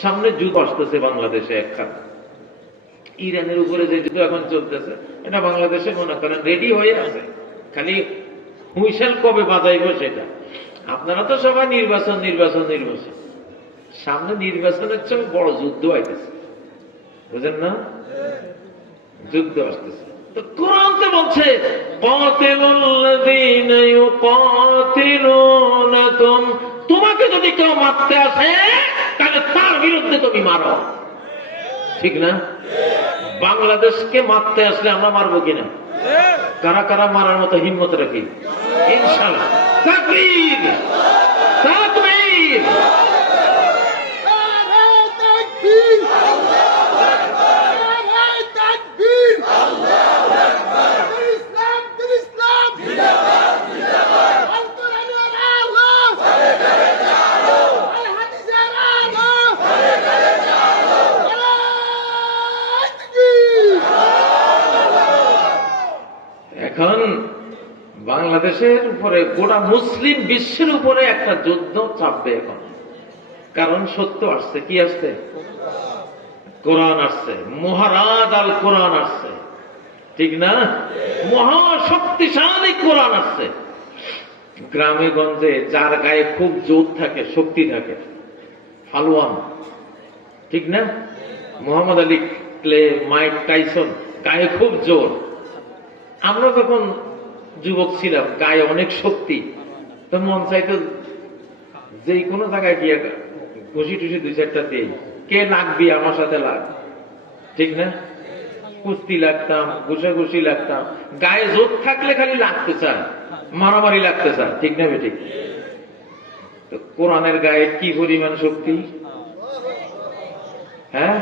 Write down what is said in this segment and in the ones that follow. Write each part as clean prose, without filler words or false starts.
সামনে যুদ্ধ আসতেছে বাংলাদেশে একখানা, ইরানের উপরে যে যুদ্ধ এখন চলতেছে, এটা বাংলাদেশে মনে করেন রেডি হয়ে আছে, খালি হুইসেল কবে বাজাইব সেটা। আপনারা তো সবাই নির্বাচন নির্বাচন নির্বাচন, সামনে নির্বাচনের চেয়ে বড় যুদ্ধ আইতেছে, বুঝেন না? যুদ্ধ আসতেছে। তো কোরআন তো বলছে তোমাকে যদি কেউ মারতে আসে তাহলে তার বিরুদ্ধে তুমি মারো, ঠিক না? বাংলাদেশকে মারতে আসলে আমরা মারবো কিনা? কারা কারা মারার মতো হিম্মত রাখি? ইনশাআল্লাহ। তাকবীর, তাকবীর। এখন বাংলাদেশের উপরে গোটা মুসলিম বিশ্বের উপরে একটা যুদ্ধ চাপবে এখন, কারণ সত্য আসছে। কি আসছে? কোরআন আসছে, মহারাজ আল কোরআন আসছে, ঠিক না? মহাশক্তিশালী কোরআন আসছে। গ্রামে গঞ্জে যার গায়ে খুব জোর থাকে, শক্তি থাকে, ফালওয়ান, ঠিক না? Mohammad Ali clay, Mike Tyson, গায়ে খুব জোর। আমরা যখন যুবক ছিলাম, গায়ে অনেক শক্তি, তো মন চাইতো যে কোনো জায়গায় গিয়ে ঘুষি টুসি দুই চারটা দিই, কে লাগবি আমার সাথে লাগ, ঠিক না? কুস্তি লাগতাম, ঘুষাঘুষি লাগতাম, গায়ে জোর থাকলে খালি লাগতে চায়, মারামারি লাগতে চায়, ঠিক না বেঠিক? তো কোরআনের গায়ে কি পরিমাণ শক্তি! হ্যাঁ,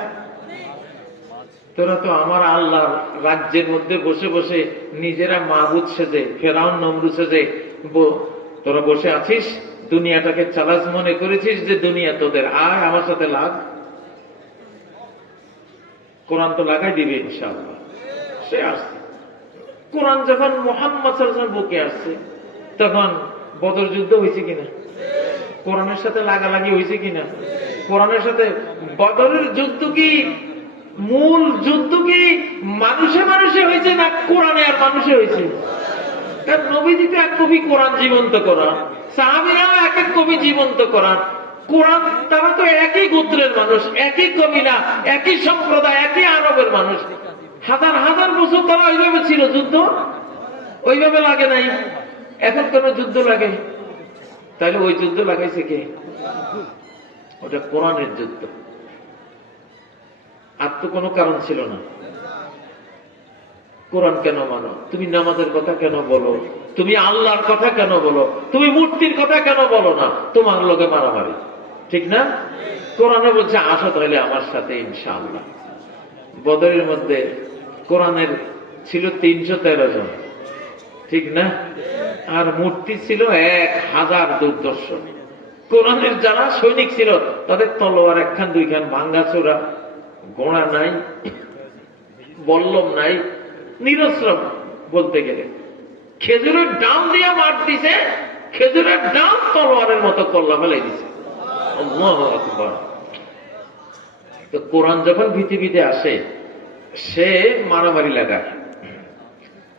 তোরা তো আমার আল্লাহর রাজ্যের মধ্যে বসে বসে নিজেরা মাহবুদ সেজে, ফেরাউন নমরুদ সেজে তোরা বসে আছিস, দুনিয়াটাকে চালাস মনে করেছিস যে দুনিয়া তোদের, আয় আমার সাথে লাগ। কোরআন তো লাগাই দিবে ইনশাআল্লাহ। সে আসছে কোরআন যখন মুহাম্মদ সাল্লাল্লাহু আলাইহি ওয়াসাল্লাম বুকে আসছে, তখন বদর যুদ্ধ হয়েছে কিনা? কোরআনের সাথে লাগালাগি হয়েছে কিনা? কোরআনের সাথে বদরের যুদ্ধ কি মূল যুদ্ধ কি মানুষে মানুষে হয়েছে না কোরআনে আর মানুষে হয়েছে? কারণ নবীজিতে এক কবি কোরআন জীবন্ত কোরআন, সাহাবীরাও এক এক কবি জীবন্ত কোরআন। কোরআন তারা তো একই গোত্রের মানুষ, একই কবিলা, একই সম্প্রদায়, একই আরবের মানুষ। হাজার হাজার বছর তারা ওইভাবে ছিল, যুদ্ধ ওইভাবে লাগে নাই। এখন কোন যুদ্ধ লাগে? তাহলে ওই যুদ্ধ লাগাইছে কে? ওটা কোরআনের যুদ্ধ। আর তো কোনো কারণ ছিল না। কোরআন কেন মানো? তুমি নামাজের কথা কেন বলো? তুমি আল্লাহর কথা কেন বলো? তুমি মূর্তির কথা কেন বলো না? তোমার লোকে মারামারি, ঠিক না? কোরআনে বলছে আসো তাহলে আমার সাথে ইনশাআল্লাহ। বদরের মধ্যে কোরআনের ছিল 313 জন, ঠিক না? আর মূর্তি ছিল 1000 দুর্দর্শন। কোরআনের যারা সৈনিক ছিল তাদের তলোয়ার একখান দুইখান, ভাঙ্গা চোরা, গোড়া নাই, বল্লম নাই, নিরস্ত্র বলতে গেলে। খেজুরের ডাল দিয়ে মার দিছে, খেজুরের ডাল তলোয়ারের মতো কল্লা ফেলাই দিছে। আল্লাহু আকবার। তো কোরআন যখন পৃথিবীতে আসে, সে মারামারি লাগায়।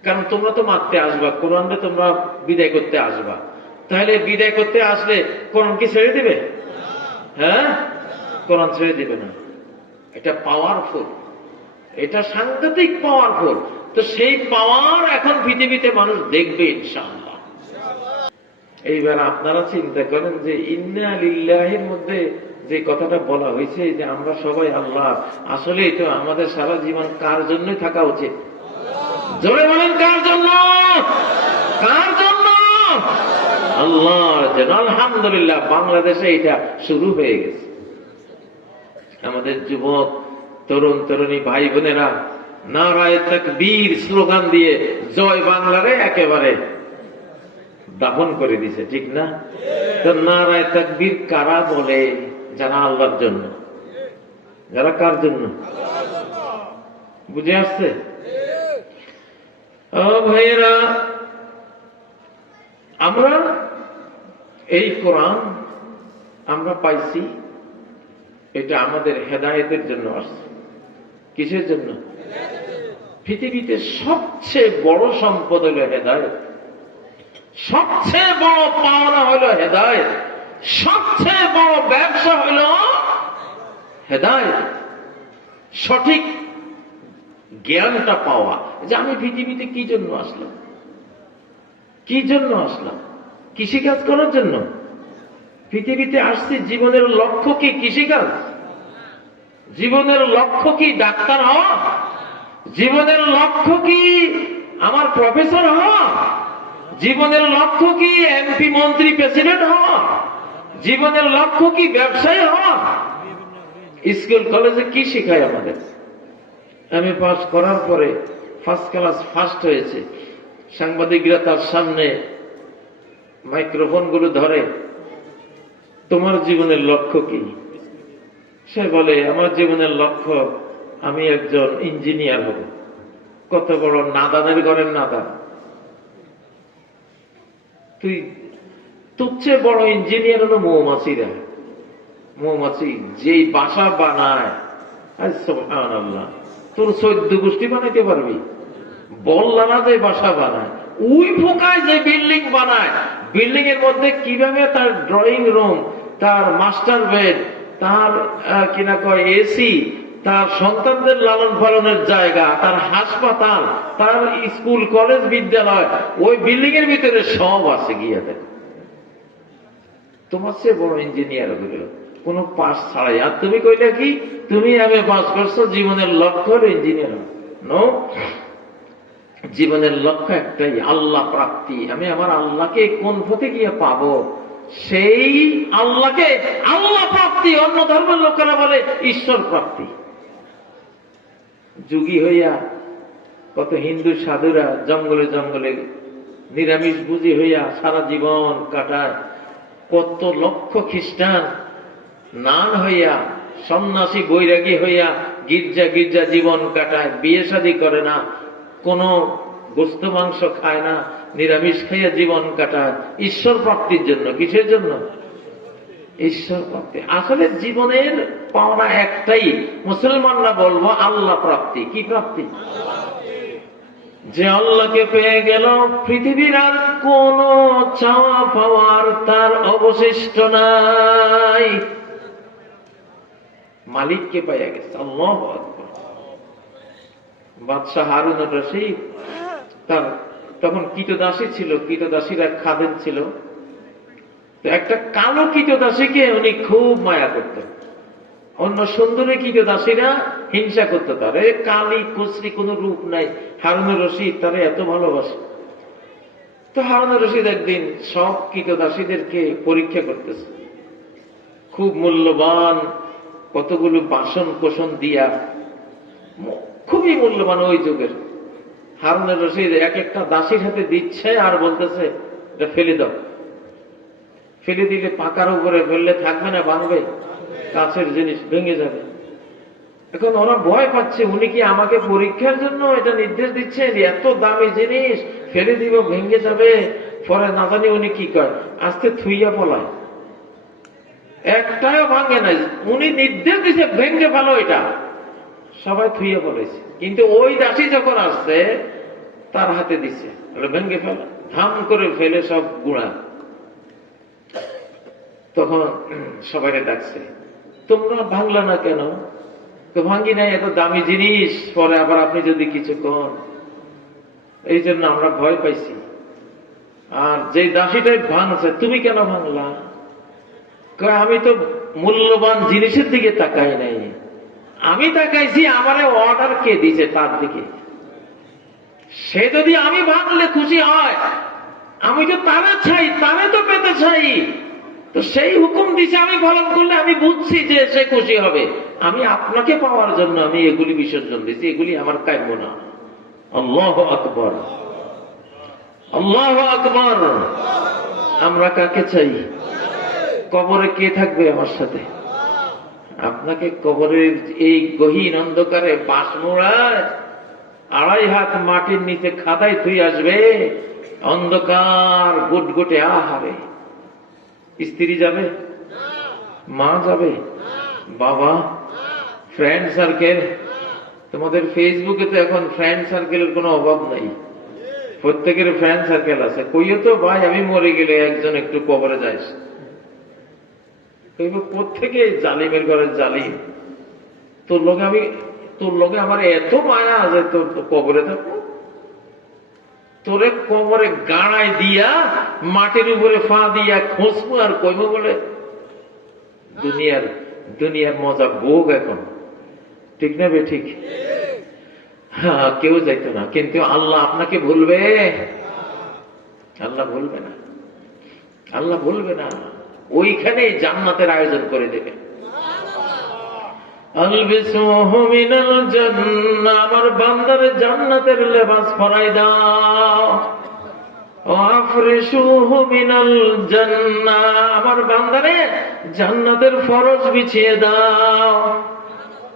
কারণ তোমরা তো মারতে আসবা, কোরআনকে তোমরা বিদায় করতে আসবা, তাহলে বিদায় করতে আসলে কোরআন কি ছেড়ে দিবে? হ্যাঁ, কোরআন ছেড়ে দিবে না। এটা পাওয়ারফুল, এটা সাংঘাতিক পাওয়ারফুল। তো সেই পাওয়ার এখন পৃথিবীতে মানুষ দেখবে ইনশাআল্লাহ। এইবার আপনারা চিন্তা করেন যে ইন্না লিল্লাহির মধ্যে যে কথাটা বলা হয়েছে যে আমরা সবাই আল্লাহ, আসলে তো আমাদের সারা জীবন কার জন্যই থাকা উচিত? জোরে বলেন, কার জন্য? কার জন্য? আল্লাহর জন্য। আলহামদুলিল্লাহ, বাংলাদেশে এটা শুরু হয়ে গেছে। আমাদের যুবক তরুণ তরুণী ভাই বোনেরা নারায়ে তাকবীর স্লোগান দিয়ে জয় বাংলারে একেবারে দাফন করে দিছে, ঠিক না? তো নারায়ে তাকবীর কারা বলে? যারা আল্লাহর জন্য। যারা কার জন্য? বুঝে আসছে? ও ভাইয়েরা, আমরা এই কোরআন আমরা পাইছি এটা আমাদের হেদায়েতের জন্য আসছে। কিসের জন্য? পৃথিবীতে সবচেয়ে বড় সম্পদ হলো হেদায়েত, সবচেয়ে বড় পাওনা হলো হেদায়েত, সবচেয়ে বড় ব্যবসা হলো হেদায়েত। সঠিক জ্ঞানটা পাওয়া যে আমি পৃথিবীতে কি জন্য আসলাম, কি জন্য আসলাম? কৃষিকাজ করার জন্য পৃথিবীতে আসছি। জীবনের লক্ষ্য কি কৃষিকাজ? জীবনের লক্ষ্য কি ডাক্তার হওয়া? জীবনের লক্ষ্য কি আমার প্রফেসর হওয়া? জীবনের লক্ষ্য কি এমপি মন্ত্রী প্রেসিডেন্ট হওয়া? জীবনের লক্ষ্য কি ব্যবসায়ী হওয়া? স্কুল কলেজে কি শেখায় আমাদের? এমএ পাস করার পরে ফার্স্ট ক্লাস ফার্স্ট হয়েছে, সাংবাদিকরা তার সামনে মাইক্রোফোন গুলো ধরে, তোমার জীবনের লক্ষ্য কি? সে বলে আমার জীবনের লক্ষ্য আমি একজন ইঞ্জিনিয়ার হব। কত বড় নাদানের ঘরের নাদান! তুই তোর চেয়ে বড় ইঞ্জিনিয়ার হলো মৌমাছিরা। মৌমাছি যেই বাসা বানায়, সুবহানাল্লাহ, তোর 14 গোষ্ঠী বানাইতে পারবি? বললা না যে বাসা বানায়, ওই পোকায় যে বিল্ডিং বানায়, বিল্ডিং এর মধ্যে কিভাবে তার ড্রয়িং রুম, তার মাস্টার বেড, তার কিনা কয় এসি, তার সন্তানদের লালন পালনের জায়গা, তার হাসপাতাল, তার স্কুল কলেজ বিদ্যালয়, ওই বিল্ডিং এর ভিতরে সব আছে। গিয়ে দেখ, তোমার চেয়ে বড় ইঞ্জিনিয়ার হইল কোন পাস ছাড়াই। আর তুমি কইলে কি তুমি এমএ পাস করছো, জীবনের লক্ষ্য হলো ইঞ্জিনিয়ার। নো, জীবনের লক্ষ্য একটাই, আল্লাহ প্রাপ্তি। আমি আমার আল্লাহকে কোন পথে গিয়ে পাবো, সেই আল্লাহকে আল্লাহ প্রাপ্তি। অন্য ধর্মের লোকেরা বলে ঈশ্বর প্রাপ্তি। যুগী হইয়া কত হিন্দু সাধুরা জঙ্গলে জঙ্গলে নিরামিষ বুঝি হইয়া সারা জীবন কাটায়। কত লক্ষ খ্রিস্টান নান হইয়া সন্ন্যাসী বৈরাগী হইয়া গির্জা গির্জা জীবন কাটায়, বিয়ে শাদী করে না, কোন গোস্ত মাংস খায় না, নিরামিষ খাইয়া জীবন কাটায় ঈশ্বর প্রাপ্তির জন্য। কিসের জন্য? ঈশ্বর প্রাপ্তি। আসলে জীবনের পাওনা একটাই, মুসলমানরা বলবো আল্লাহ প্রাপ্তি। কি প্রাপ্তি? যে আল্লাহকে পেয়ে গেল, পৃথিবীর আর কোন চাওয়া পাওয়ার তার অবশিষ্ট নাই। মালিককে পাইয়া গেছে। আল্লাহু আকবার। বাদশাহ হারুন রশিদ, তার তখন কীটদাসী ছিল, কীটদাসীরা খাদেম ছিল। তো একটা কালো কীটদাসীকে উনি খুব মায়া করতেন। অন্য সুন্দরী কীটদাসীরা হিংসা করতে, তারে কালি কুচরি কোন রূপ নাই, হারুন রশিদ তারে এত ভালোবাসে। তো হারুন রশিদ একদিন সব কীটদাসীদেরকে পরীক্ষা করতেছে, খুব মূল্যবান কতগুলো বাসন কোষণ দিয়া, খুবই মূল্যবান ওই যুগের। হারুন রশিদ এক একটা দাসীর হাতে দিচ্ছে আর বলতেছে এটা ফেলে দাও। ফেলে দিলে পাকার উপরে ফেললে থাকবে না, ভাঙবে, কাছের জিনিস ভেঙে যাবে। এখন ওরা ভয় পাচ্ছে, উনি কি আমাকে পরীক্ষার জন্য এটা নির্দেশ দিচ্ছেন? এত দামি জিনিস ফেলে দিব, ভেঙে যাবে, পরে না জানি উনি কি কয়, আজকে থুইয়া পলায়, একটাও ভাঙে নাই। উনি নির্দেশ দিচ্ছে ভেঙে ফেলো, এটা সবাই থুইয়া পলাইছে। কিন্তু ওই দাসী যখন আসছে তার হাতে দিছে, ভেঙে ফেলো, ধাম করে ফেলে সব গুঁড়া। তখন সবাই ডাকছে, তোমরা ভাঙলা না কেন? তো ভাঙ্গি নাই, এত দামি জিনিস, পরে আবার আপনি যদি কিছু কন, এই জন্য আমরা ভয় পাইছি। আর যে দাসীটাই ভাঙছে, তুমি কেন ভাঙলা? আমি তো মূল্যবান জিনিসের দিকে তাকাই নাই, আমি তাকাইছি আমারে অর্ডার কে দিছে তার দিকে। সে যদি আমি ভাঙলে খুশি হয়, আমি তো তারা চাই, তারা তো পেতে চাই। তো সেই হুকুম দিছে, আমি পালন করলে আমি বুঝছি যে সে খুশি হবে। আমি আপনাকে পাওয়ার জন্য আমি এগুলি বিসর্জন দিচ্ছি, এগুলি আমার কাম্য না। আল্লাহু আকবার, আল্লাহু আকবার। আমরা কাকে চাই? কবরে কে থাকবে আমার সাথে? আপনাকে কবরের এই গহীন অন্ধকারে বাঁশমুড়ায় 2.5 হাত মাটির নিচে খাদায় থুই আসবে, অন্ধকার গুটগুটে। আহারে, স্ত্রী যাবে, মা যাবে, বাবা, ফ্রেন্ড সার্কেল, তোমাদের ফেসবুকে তো এখন ফ্রেন্ড সার্কেলের কোনো অভাব নাই, প্রত্যেকের ফ্রেন্ড সার্কেল আছে। কইও তো ভাই আমি মরে গেলে একজন একটু কবরে যাইস, প্রত্যেকে জালিমের ঘরে জালিম। তোর লগে আমার এত মায়া আছে, তোর কবরে থাকবো, তোরে কবরে গাড়ায় দিয়া মাটির উপরে ফা দিয়া খসবো আর কইব বলে দুনিয়ার মজা ভোগ এখন, ঠিক না বে ঠিক? হ্যাঁ, কেউ যাইতো না, কিন্তু আল্লাহ আপনাকে ভুলবে? আল্লাহ ভুলবে না, আল্লাহ ভুলবে না। ওইখানে জান্নাতের আয়োজন করে দেবে। আলবিসুহু মিনাল জান্নাহ, আমার বান্দারে জান্নাতের লেবাস পরাই দাও। ওয়াফরিশুহু মিনাল জান্নাহ, আমার বান্দারে জান্নাতের ফরশ বিছিয়ে দাও।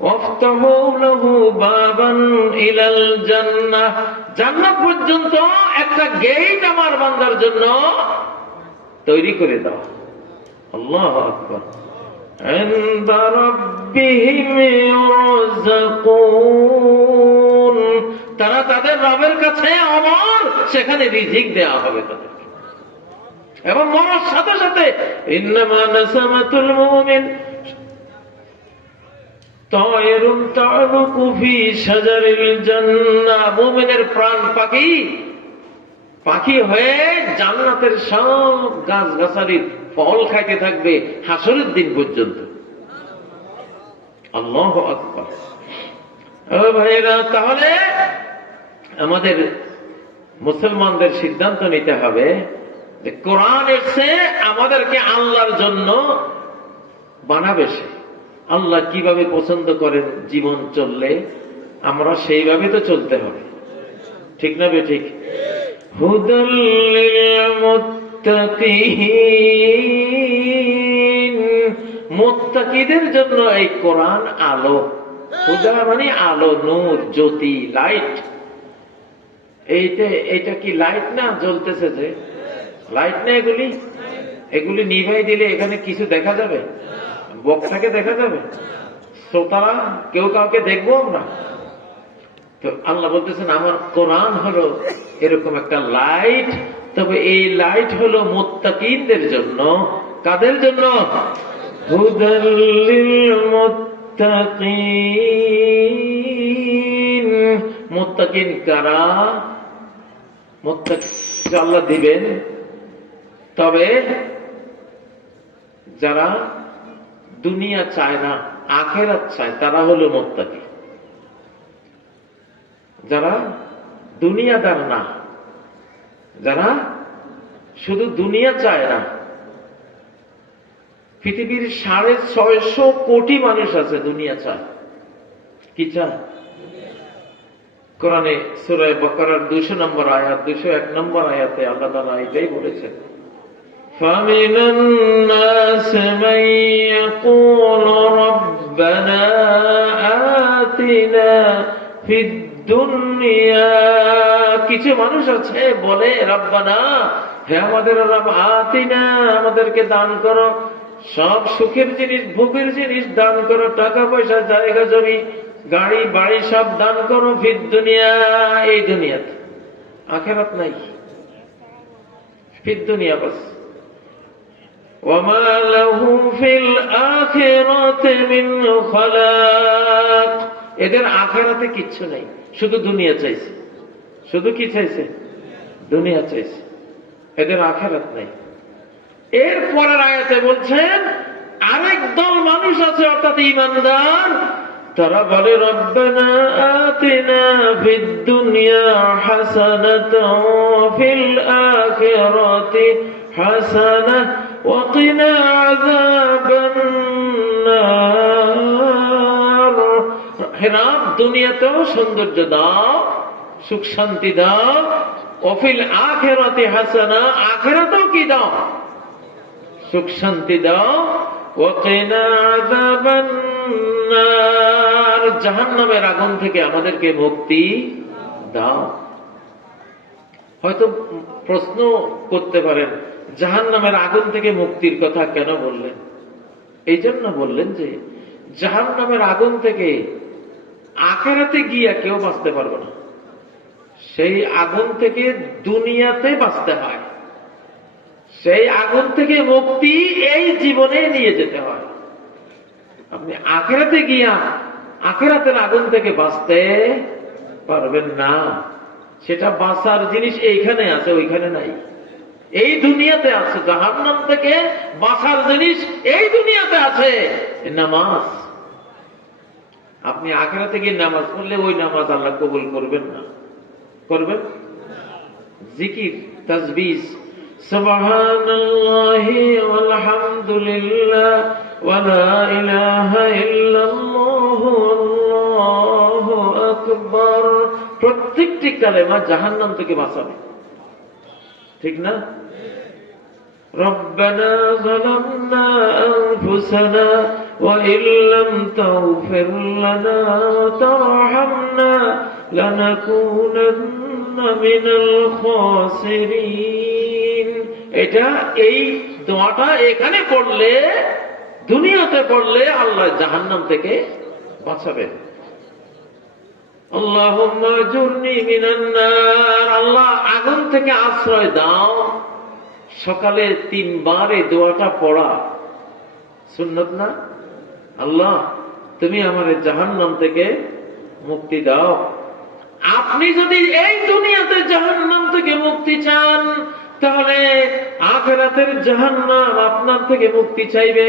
ওয়াফতাহু লাহু বাবান ইলাল জান্নাহ, জান্নাত পর্যন্ত একটা গেট আমার বান্দার জন্য তৈরি করে দাও। আল্লাহু আকবার। ইনদা রাব্বিহিম ইউরযাকুন, তারা তাদের রবের কাছে অমর, সেখানে রিজিক দেওয়া হবে তাদেরকে। এবং মরার সাথে সাথে ইন্নামা নাসামাতুল মুমিন তায়রুন তা'লুকু ফি শাজারিল জান্নাহ, মুমিনের প্রাণ পাখি হয়ে জান্নাতের সব গাছ গাছালির ফল খাইতে থাকবে হাসরের দিন পর্যন্ত। আল্লাহু আকবার। ও ভাইরা, তাহলে আমাদের মুসলমানদের সিদ্ধান্ত নিতে হবে যে কোরআন এসে আমাদেরকে আল্লাহর জন্য বানাবে। সে আল্লাহ কিভাবে পছন্দ করেন জীবন চললে আমরা সেইভাবে তো চলতে হবে, ঠিক না বে ঠিক? হুদাল লিল মুত্তাকিন, মুত্তাকিদের জন্য এই কোরআন আলো। হুদা মানে আলো, নূর, জ্যোতি, লাইট। এইটা কি লাইট না জ্বলতেছে? যে লাইট না এগুলি নিভাই দিলে এখানে কিছু দেখা যাবে? বক্তাকে দেখা যাবে? শ্রোতারা কেউ কাউকে দেখবো আমরা? তো আল্লাহ বলতেছেন আমার কোরআন হলো এরকম একটা লাইট। তবে এই লাইট হলো মুত্তাকিনদের জন্য। কাদের জন্য? হুদাল লিল মুত্তাকিন। মুত্তাকিন কারা? মুত্তাকিন আল্লাহ দিবেন, তবে যারা দুনিয়া চায় না, আখিরাত চায়, তারা হলো মুত্তাকি। যারা দুনিয়াদার না, যারা শুধু দুনিয়া চায় না। পৃথিবীর 650 কোটি মানুষ আছে দুনিয়া চায়। কি চায়? কোরআনে সূরা বাকারার 200 নম্বর আয়াত, 201 নম্বর আয়াতে আল্লাহ তাআলা এটাই বলেছেন, ফামিনান নাস মান ইয়াকুলু রাব্বানা আতিনা ফিদ দুনিয়া। কিছু মানুষ আছে বলে রব্বানা, হে আমাদের রব, আতিনা, আমাদেরকে দান করো, সব সুখের জিনিস, ভোগের জিনিস দান করো, টাকা পয়সা, জায়গা জমি, গাড়ি বাড়ি সব দান করো, ফিদ দুনিয়া, এই দুনিয়াতে। আখিরাত নাই, ফিদ দুনিয়া বাস। ওয়ামা লাহু ফিল আখিরাতি মিন খালাক, এদের আখিরাতে কিচ্ছু নাই, শুধু দুনিয়া চাইছে। শুধু কি চাইছে? দুনিয়া চাইছে, এদের আখিরাত নাই। এর পরের আয়াতে বলছেন আরেক দল মানুষ আছে, অর্থাৎ ঈমানদার, তারা বলে রব্বানা আতিনা ফিদ দুনিয়া হাসানাতাও ওয়া ফিল আখিরাতি হাসানাহ ওয়া কিনা আযাবান নার। হে রব, দুনিয়াতেও সৌন্দর্য দাও, সুখ শান্তি দাও, অফিল আখিরাতি হাসানা, আখিরাতেও কি দাও? সুখ শান্তি দাও, ওয়া কিনা আযাবান নার, জাহান্নামের আগুন থেকে আমাদেরকে মুক্তি দাও। হয়তো প্রশ্ন করতে পারেন, জাহান্নামের আগুন থেকে মুক্তির কথা কেন বললেন? এই জন্য বললেন যে জাহান্নামের আগুন থেকে আখিরাতে গিয়া কেউ বাঁচতে পারবে না। সেই আগুন থেকে দুনিয়াতে বাঁচতে হয়, সেই আগুন থেকে মুক্তি এই জীবনে নিয়ে যেতে হয়। আপনি আখিরাতে গিয়া আখিরাতের আগুন থেকে বাঁচতে পারবেন না। সেটা বাঁচার জিনিস এইখানে আছে, ওইখানে নাই। এই দুনিয়াতে আছে। জাহান্নাম থেকে বাঁচার জিনিস এই দুনিয়াতে আছে, নামাজ। আপনি আখিরাতে গিয়ে নামাজ পড়লে ওই নামাজ আল্লাহ কবুল করবেন না। করবেন জিকির, তাসবিহ, সুবহানাল্লাহি ওয়াল হামদুলিল্লাহ ওয়া লা ইলাহা ইল্লাল্লাহু আল্লাহু আকবার, প্রত্যেকটি কালেমা জাহান্নাম থেকে বাঁচাবে, ঠিক না? রব্বানা যালামনা আনফুসানা ওয়া ইল্লাম তাগফির লানা ওয়া তারহামনা লানাকুনান্না মিনাল খাসিরিন। এটা এই দোয়াটা এখানে পড়লে, দুনিয়াতে পড়লে আল্লাহ জাহান্নাম থেকে বাঁচাবেন। আল্লাহুম্মা আজুরনি মিনান নার, আল্লাহ আগুন থেকে আশ্রয় দাও। সকালে 3 বার এই দোয়াটা পড়া সুন্নত না? আল্লাহ তুমি আমার জাহান্নাম থেকে মুক্তি দাও। আপনি যদি এই দুনিয়াতে জাহান্নাম থেকে মুক্তি চান, তাহলে আখিরাতের জাহান্নাম আপনার থেকে মুক্তি চাইবে।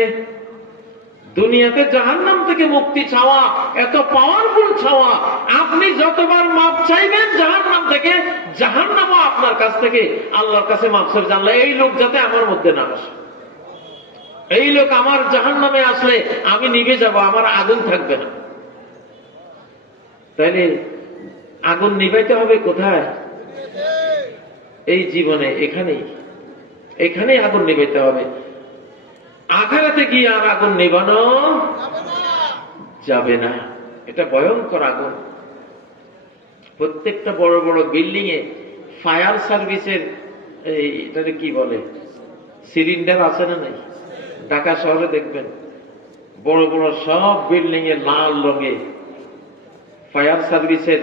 দুনিয়াতে জাহান্নাম থেকে মুক্তি চাওয়া এত পাওয়ারফুল চাওয়া, আপনি যতবার মাপ চাইবেন জাহান্নাম থেকে, জাহান্নামও আপনার কাছ থেকে আল্লাহর কাছে মাপ চাইবে। জানলে এই লোক যাতে আমার মধ্যে না আসে, এই লোক আমার জাহান্নামে আসলে আমি নিভে যাব, আমার আগুন থাকবে না। তাইলে আগুন নিভাইতে হবে কোথায়? এই জীবনে, এখানেই আগুন নিভাইতে হবে। আখিরাতে গিয়ে আর আগুন নেভানো যাবে না। এটা ভয়ঙ্কর আগুন। প্রত্যেকটা বড় বড় বিল্ডিং এ ফায়ার সার্ভিসের এটাকে কি বলে, সিলিন্ডার আছে না নাই? ঢাকা শহরে দেখবেন বড় বড় সব বিল্ডিং এ লাল রঙে ফায়ার সার্ভিসের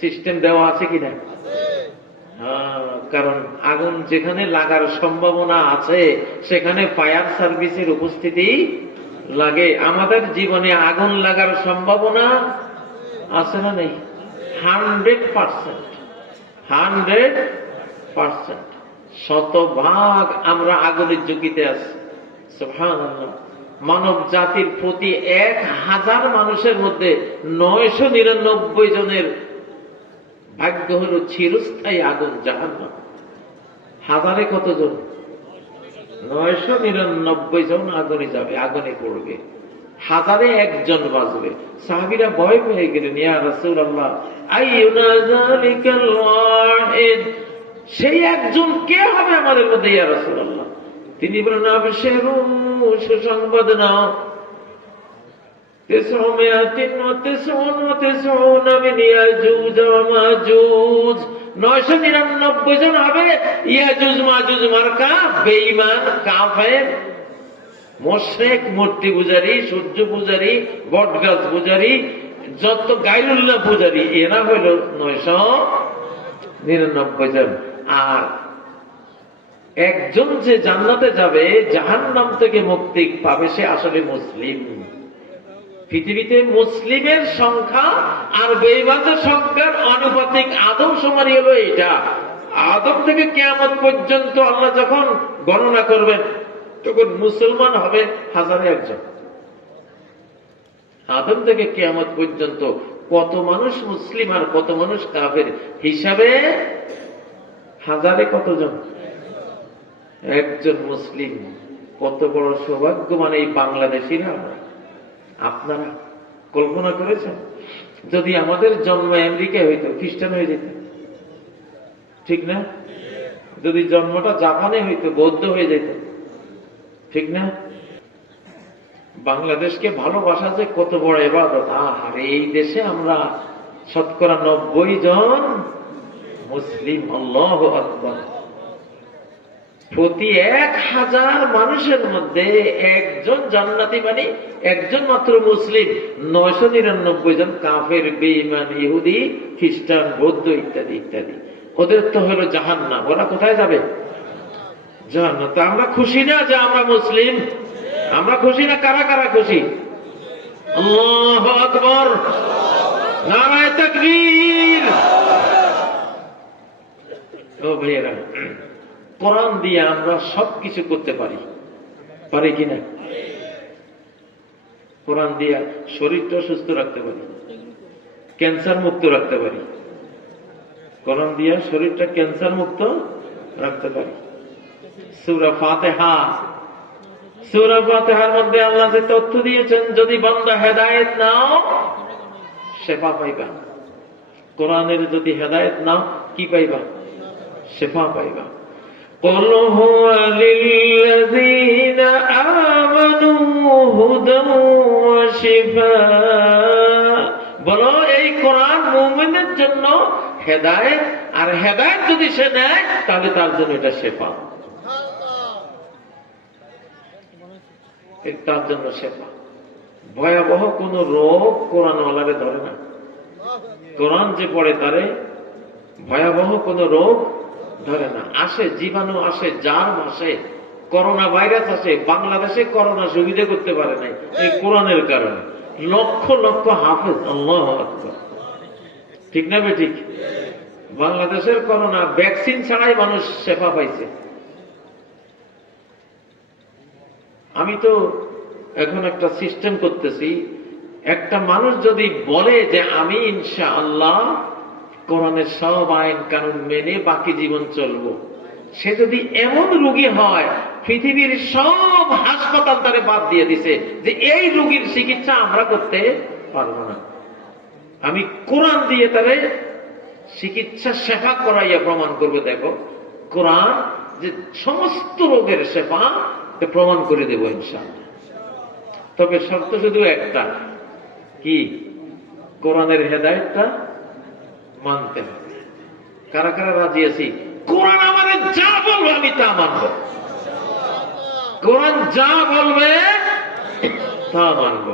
সিস্টেম দেওয়া আছে কিনা? কারণ আগুন যেখানে লাগার সম্ভাবনা আছে সেখানে ফায়ার সার্ভিসের উপস্থিতি লাগে। আমাদের জীবনে আগুন লাগার সম্ভাবনা আছে না নেই? 100%, 100%, 100% আমরা আগুনের ঝুঁকিতে আছি। সুবহানাল্লাহ। মানব জাতির প্রতি 1000 মানুষের মধ্যে 999 জনের ভাগ্য হলো চিরস্থায়ী আগুন জাহান্নাম। হাজারে কতজন? 999 জন আগুনে যাবে, আগুনে পড়বে। হাজারে 1 জন বাঁচবে। সাহাবীরা ভয় পেয়ে গেলেন, ইয়া রাসূলুল্লাহ আইয়ুনা যালিকাল ওয়াহিদ, সেই একজন কে হবে আমাদের মধ্যে ইয়া রাসূলুল্লাহ? তিনি বলেন আবশিরু, সুসংবাদ নাও, 999 জন হবে ইয়াজুজ মাজুজ মার্কা বেঈমান, কাফের, মুশরিক, মূর্তি পূজারী, সূর্য পূজারী, বটগাছ পূজারী, যত গায়রুল্লাহ পূজারী, এরা হইল 999 জন। আর একজন যে জান্নাতে যাবে, জাহান্নাম থেকে মুক্তি পাবে, সে আসলে মুসলিম। পৃথিবীতে মুসলিমের সংখ্যা আর বেঈমানদের সংখ্যার আনুপাতিক আদমশুমারি হলো এইটা। আদম থেকে কিয়ামত পর্যন্ত আল্লাহ যখন গণনা করবেন, তখন মুসলমান হবে 1001 জন। আদম থেকে কিয়ামত পর্যন্ত কত মানুষ মুসলিম আর কত মানুষ কাফের হিসাবে 1000-এ কতজন? 1 জন মুসলিম। কত বড় সৌভাগ্যবান এই বাংলাদেশিরা আমরা। আপনারা কল্পনা করেছেন যদি আমাদের জন্ম আমেরিকায় হইতো, খ্রিস্টান হয়ে যেত, ঠিক না? যদি জন্মটা জাপানে হইতো, বৌদ্ধ হয়ে যেত, ঠিক না? বাংলাদেশকে ভালোবাসা যে কত বড় ইবাদত। আর এই দেশে আমরা 90% জন মুসলিম। আল্লাহু আকবার। প্রতি 1000 মানুষের মধ্যে একজন জান্নাতি, মানে একজন মাত্র মুসলিম, 999 জন কাফের, বেঈমান, ইহুদি, খ্রিস্টান, বৌদ্ধ ইত্যাদি ইত্যাদি। ওদের তো হলো জাহান্নাম। ওরা কোথায় যাবে? জাহান্নাম। তো আমরা খুশি না যে আমরা মুসলিম? আমরা খুশি না? কারা কারা খুশি? আল্লাহু আকবার, নারায়ে তাকবীর। ও ভাইয়েরা, কোরআন দিয়ে আমরা সবকিছু করতে পারি, পারি কিনা? কোরআন দিয়ে শরীরটা সুস্থ রাখতে পারি, ক্যান্সার মুক্ত রাখতে পারি। কোরআন দিয়ে শরীরটা ক্যান্সার মুক্ত রাখতে পারি। সূরা ফাতিহা, সূরা ফাতিহার মধ্যে আল্লাহ যে তথ্য দিয়েছেন, যদি বান্দা হেদায়েত নাও শেফা পাইবা। কোরআনের যদি হেদায়েত নাও কি পাইবা? শেফা পাইবা। قل هو للذين آمنوا هدى وشفاء। বলো এই কোরআন মুমিনের জন্য হেদায়েত, আর হেদায়েত যদি সে নেয় তাহলে তার জন্য এটা শেফা, তার জন্য শেফা। ভয়াবহ কোন রোগ কোরআনওয়ালারে ধরে না। কোরআন যে পড়ে তারে ভয়াবহ কোন রোগ ধরে না। আসে জীবাণু, আসে জার্ম, আসে করোনা ভাইরাস, আসে। বাংলাদেশে করোনা সুবিধা করতে পারে নাই এই কোরআনের কারণে। লক্ষ লক্ষ হাফেজ, আল্লাহু আকবার, ঠিক না বেঠিক? বাংলাদেশের করোনা ভ্যাকসিন ছাড়াই মানুষ শেফা পাইছে। আমি তো এখন একটা সিস্টেম করতেছি, একটা মানুষ যদি বলে যে আমি ইনশাআল্লাহ কোরআনের সব আইন কানুন মেনে বাকি জীবন চলবো, সে যদি এমন রোগী হয় পৃথিবীর সব হাসপাতাল তারে বাদ দিয়ে দিছে যে এই রোগীর চিকিৎসা আমরা করতে পারবো না, আমি কোরআন দিয়ে তারে চিকিৎসা শেফা করাইয়া প্রমাণ করবো। দেখো কোরআন যে সমস্ত রোগের শেফা প্রমাণ করে দেব ইনশাআল্লাহ। তবে শর্ত শুধু একটা, কি? কোরআনের হেদায়েতটা মানতে হবে। কারা কারা রাজি আছি? কোরআন আমাদের যা বলবে আমি তা মানব, কোরআন যা বলবে তা মানব।